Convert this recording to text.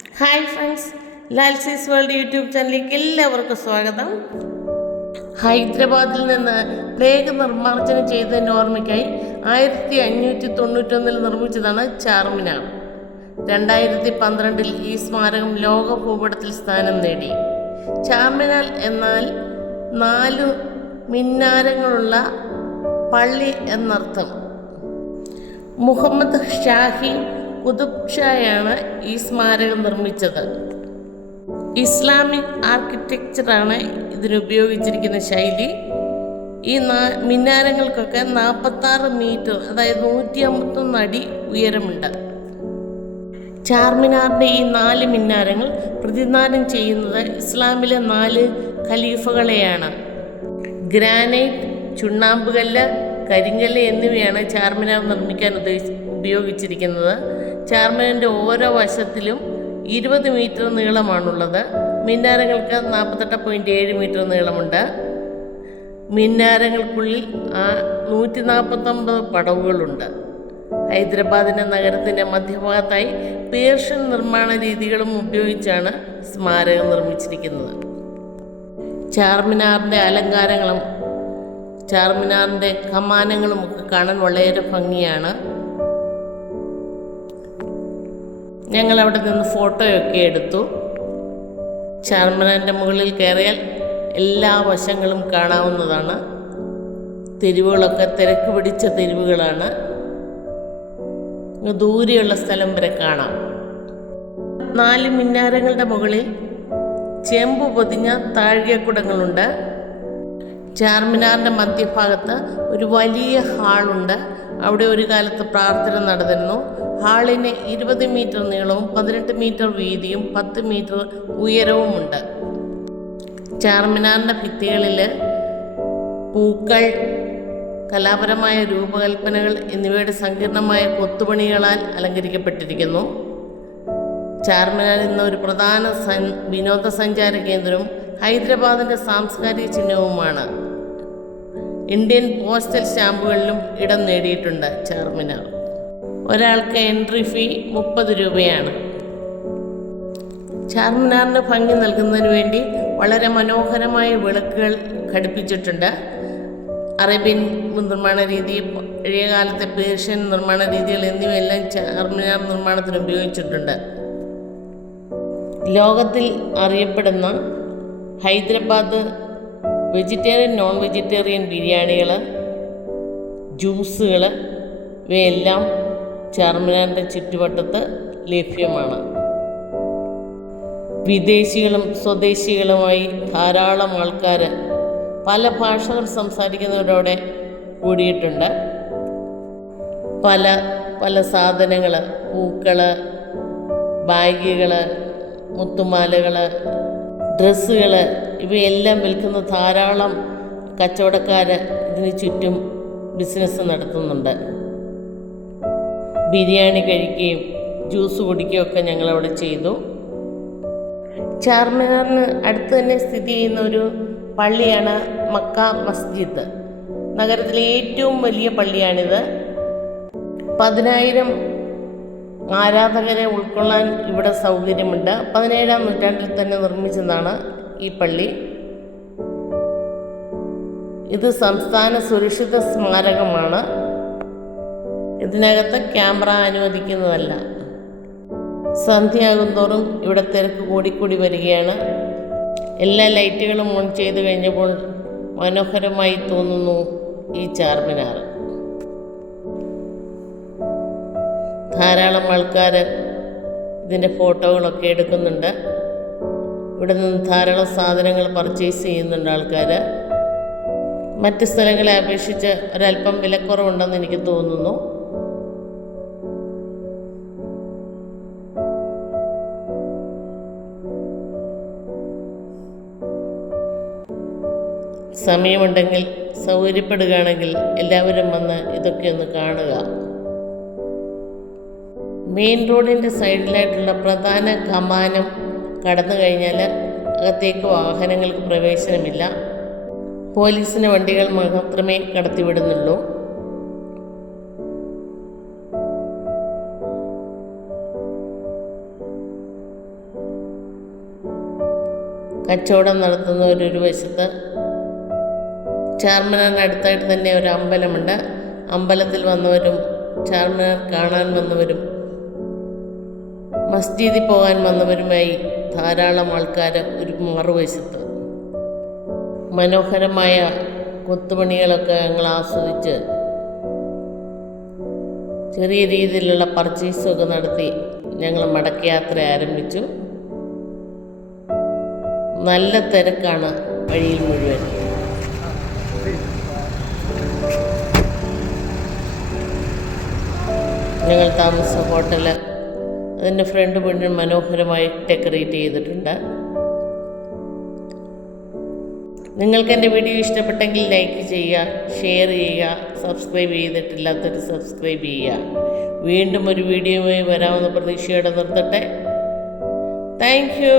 Hi friends, ലാൽസീസ് world YouTube ചാനലിലേക്ക് എല്ലാവർക്കും സ്വാഗതം. ഹൈദരാബാദിൽ നിന്ന് പ്ലേഗ് നിർമ്മാർജ്ജനം ചെയ്തതിൻ്റെ ഓർമ്മയ്ക്കായി 1591 നിർമ്മിച്ചതാണ് ചാർമിനാർ. 2012 ഈ സ്മാരകം ലോക ഭൂപടത്തിൽ സ്ഥാനം നേടി. ചാർമിനാർ എന്നാൽ 4 മിന്നാരങ്ങളുള്ള പള്ളി എന്നർത്ഥം. മുഹമ്മദ് ഷാഹി കുതുബ് ഷായാണ് ഈ സ്മാരകം നിർമ്മിച്ചത്. ഇസ്ലാമിക് ആർക്കിടെക്ചറാണ് ഇതിനുപയോഗിച്ചിരിക്കുന്ന ശൈലി. ഈ മിനാരങ്ങൾക്കൊക്കെ 46 മീറ്റർ, അതായത് 151 അടി ഉയരമുണ്ട്. ചാർമിനാറിൻ്റെ ഈ 4 മിനാരങ്ങൾ പ്രതിനിധാനം ചെയ്യുന്നത് ഇസ്ലാമിലെ 4 ഖലീഫകളെയാണ്. ഗ്രാനൈറ്റ്, ചുണ്ണാമ്പുകല്ല്, കരിങ്കല്ല് എന്നിവയാണ് ചാർമിനാർ നിർമ്മിക്കാൻ ഉപയോഗിച്ചിരിക്കുന്നത്. ചാർമിനാറിൻ്റെ ഓരോ വശത്തിലും 20 മീറ്റർ നീളമാണുള്ളത്. മിനാരങ്ങൾക്ക് 48.7 മീറ്റർ നീളമുണ്ട്. മിനാരങ്ങൾക്കുള്ളിൽ 149 പടവുകളുണ്ട്. ഹൈദരാബാദിൻ്റെ നഗരത്തിൻ്റെ മധ്യഭാഗത്തായി പേർഷ്യൻ നിർമ്മാണ രീതികളും ഉപയോഗിച്ചാണ് സ്മാരകം നിർമ്മിച്ചിരിക്കുന്നത്. ചാർമിനാറിൻ്റെ അലങ്കാരങ്ങളും ചാർമിനാറിൻ്റെ കമാനങ്ങളും ഒക്കെ കാണാൻ വളരെ ഭംഗിയാണ്. ഞങ്ങൾ അവിടെ നിന്ന് ഫോട്ടോയൊക്കെ എടുത്തു. ചാർമിനാറിൻ്റെ മുകളിൽ കയറിയാൽ എല്ലാ വശങ്ങളും കാണാവുന്നതാണ്. തെരുവുകളൊക്കെ തിരക്ക് പിടിച്ച തെരുവുകളാണ്. ദൂരെയുള്ള സ്ഥലം വരെ കാണാം. 4 മിനാരങ്ങളുടെ മുകളിൽ ചെമ്പ് പൊതിഞ്ഞ താഴികക്കുടങ്ങളുണ്ട്. ചാർമിനാറിൻ്റെ മധ്യഭാഗത്ത് ഒരു വലിയ ഹാളുണ്ട്. അവിടെ ഒരു കാലത്ത് പ്രാർത്ഥന നടന്നിരുന്നു. ഹാളിന് 20 മീറ്റർ നീളവും 18 മീറ്റർ വീതിയും 10 മീറ്റർ ഉയരവുമുണ്ട്. ചാർമിനാറിൻ്റെ ഭിത്തികളിൽ പൂക്കൾ, കലാപരമായ രൂപകൽപ്പനകൾ എന്നിവയുടെ സങ്കീർണമായ കൊത്തുപണികളാൽ അലങ്കരിക്കപ്പെട്ടിരിക്കുന്നു. ചാർമിനാർ ഇന്ന് ഒരു പ്രധാന വിനോദസഞ്ചാര കേന്ദ്രവും ഹൈദരാബാദിൻ്റെ സാംസ്കാരിക ചിഹ്നവുമാണ്. ഇന്ത്യൻ പോസ്റ്റൽ സ്റ്റാമ്പുകളിലും ഇടം നേടിയിട്ടുണ്ട് ചാർമിനാർ. ഒരാൾക്ക് എൻട്രി ഫീ 30 രൂപയാണ്. ചാർമിനാറിന് ഭംഗി നൽകുന്നതിന് വേണ്ടി വളരെ മനോഹരമായ വിളക്കുകൾ ഘടിപ്പിച്ചിട്ടുണ്ട്. അറേബ്യൻ നിർമ്മാണ രീതി, പഴയകാലത്തെ പേർഷ്യൻ നിർമ്മാണ രീതികൾ എന്നിവയെല്ലാം ചാർമിനാർ നിർമ്മാണത്തിന് ഉപയോഗിച്ചിട്ടുണ്ട്. ലോകത്തിൽ അറിയപ്പെടുന്ന ഹൈദരാബാദ് വെജിറ്റേറിയൻ, നോൺ വെജിറ്റേറിയൻ ബിരിയാണികൾ, ജ്യൂസുകൾ ഇവയെല്ലാം ചാർമിനാറിൻ്റെ ചുറ്റുവട്ടത്ത് ലഭ്യമാണ്. വിദേശികളും സ്വദേശികളുമായി ധാരാളം ആൾക്കാർ, പല ഭാഷകൾ സംസാരിക്കുന്നവരോടെ കൂടിയിട്ടുണ്ട്. പല പല സാധനങ്ങൾ, പൂക്കൾ, ബാഗുകൾ, മുത്തുമാലകൾ, ഡ്രസ്സുകൾ ഇവയെല്ലാം വിൽക്കുന്ന ധാരാളം കച്ചവടക്കാർ ഇതിന് ചുറ്റും ബിസിനസ് നടത്തുന്നുണ്ട്. ബിരിയാണി കഴിക്കുകയും ജ്യൂസ് കുടിക്കുകയും ഒക്കെ ഞങ്ങളവിടെ ചെയ്തു. ചാർമിനാറിന് അടുത്ത് തന്നെ സ്ഥിതി ചെയ്യുന്ന ഒരു പള്ളിയാണ് മക്ക മസ്ജിദ്. നഗരത്തിലെ ഏറ്റവും വലിയ പള്ളിയാണിത്. 10,000 ആരാധകരെ ഉൾക്കൊള്ളാൻ ഇവിടെ സൗകര്യമുണ്ട്. 17-ാം നൂറ്റാണ്ടിൽ തന്നെ നിർമ്മിച്ചതാണ് ഈ പള്ളി. ഇത് സംസ്ഥാന സുരക്ഷിത സ്മാരകമാണ്. ഇതിനകത്ത് ക്യാമറ അനുവദിക്കുന്നതല്ല. സന്ധ്യയാകും തോറും ഇവിടെ തിരക്ക് കൂടിക്കൂടി വരികയാണ്. എല്ലാ ലൈറ്റുകളും ഓൺ ചെയ്ത് കഴിഞ്ഞപ്പോൾ മനോഹരമായി തോന്നുന്നു ഈ ചാർമിനാർ. ധാരാളം ആൾക്കാർ ഇതിൻ്റെ ഫോട്ടോകളൊക്കെ എടുക്കുന്നുണ്ട്. ഇവിടെ നിന്ന് ധാരാളം സാധനങ്ങൾ പർച്ചേസ് ചെയ്യുന്നുണ്ട് ആൾക്കാർ. മറ്റ് സ്ഥലങ്ങളെ അപേക്ഷിച്ച് ഒരല്പം വിലക്കുറവുണ്ടെന്ന് എനിക്ക് തോന്നുന്നു. സമയമുണ്ടെങ്കിൽ, സൗകര്യപ്പെടുകയാണെങ്കിൽ എല്ലാവരും വന്ന് ഇതൊക്കെ ഒന്ന് കാണുക. മെയിൻ റോഡിൻ്റെ സൈഡിലായിട്ടുള്ള പ്രധാന കമാനം കടന്നു കഴിഞ്ഞാൽ അകത്തേക്ക് വാഹനങ്ങൾക്ക് പ്രവേശനമില്ല. പോലീസിൻ്റെ വണ്ടികൾ മാത്രമേ കടത്തിവിടുന്നുള്ളൂ. കച്ചവടം നടത്തുന്നവരൊരു വശത്ത്, ചാർമിനാറിന് അടുത്തായിട്ട് തന്നെ ഒരു അമ്പലമുണ്ട്. അമ്പലത്തിൽ വന്നവരും ചാർമിനാർ കാണാൻ വന്നവരും മസ്ജിദിൽ പോകാൻ വന്നവരുമായി ധാരാളം ആൾക്കാർ ഒരു മറുവശത്ത്. മനോഹരമായ കൊത്തുപണികളൊക്കെ ഞങ്ങൾ ആസ്വദിച്ച് ചെറിയ രീതിയിലുള്ള പർച്ചേസൊക്കെ നടത്തി ഞങ്ങൾ മടക്കയാത്ര ആരംഭിച്ചു. നല്ല തിരക്കാണ് വഴിയിൽ മുഴുവൻ. ഞങ്ങൾ താമസിച്ച ഹോട്ടൽ അതിൻ്റെ ഫ്രണ്ട് മുഴുവൻ മനോഹരമായി ഡെക്കറേറ്റ് ചെയ്തിട്ടുണ്ട്. നിങ്ങൾക്ക് എൻ്റെ വീഡിയോ ഇഷ്ടപ്പെട്ടെങ്കിൽ ലൈക്ക് ചെയ്യുക, ഷെയർ ചെയ്യുക, സബ്സ്ക്രൈബ് ചെയ്തിട്ടില്ലാത്തവർ സബ്സ്ക്രൈബ് ചെയ്യുക. വീണ്ടും ഒരു വീഡിയോയുമായി വരാമെന്ന പ്രതീക്ഷയോടെ നിർത്തട്ടെ. Thank you.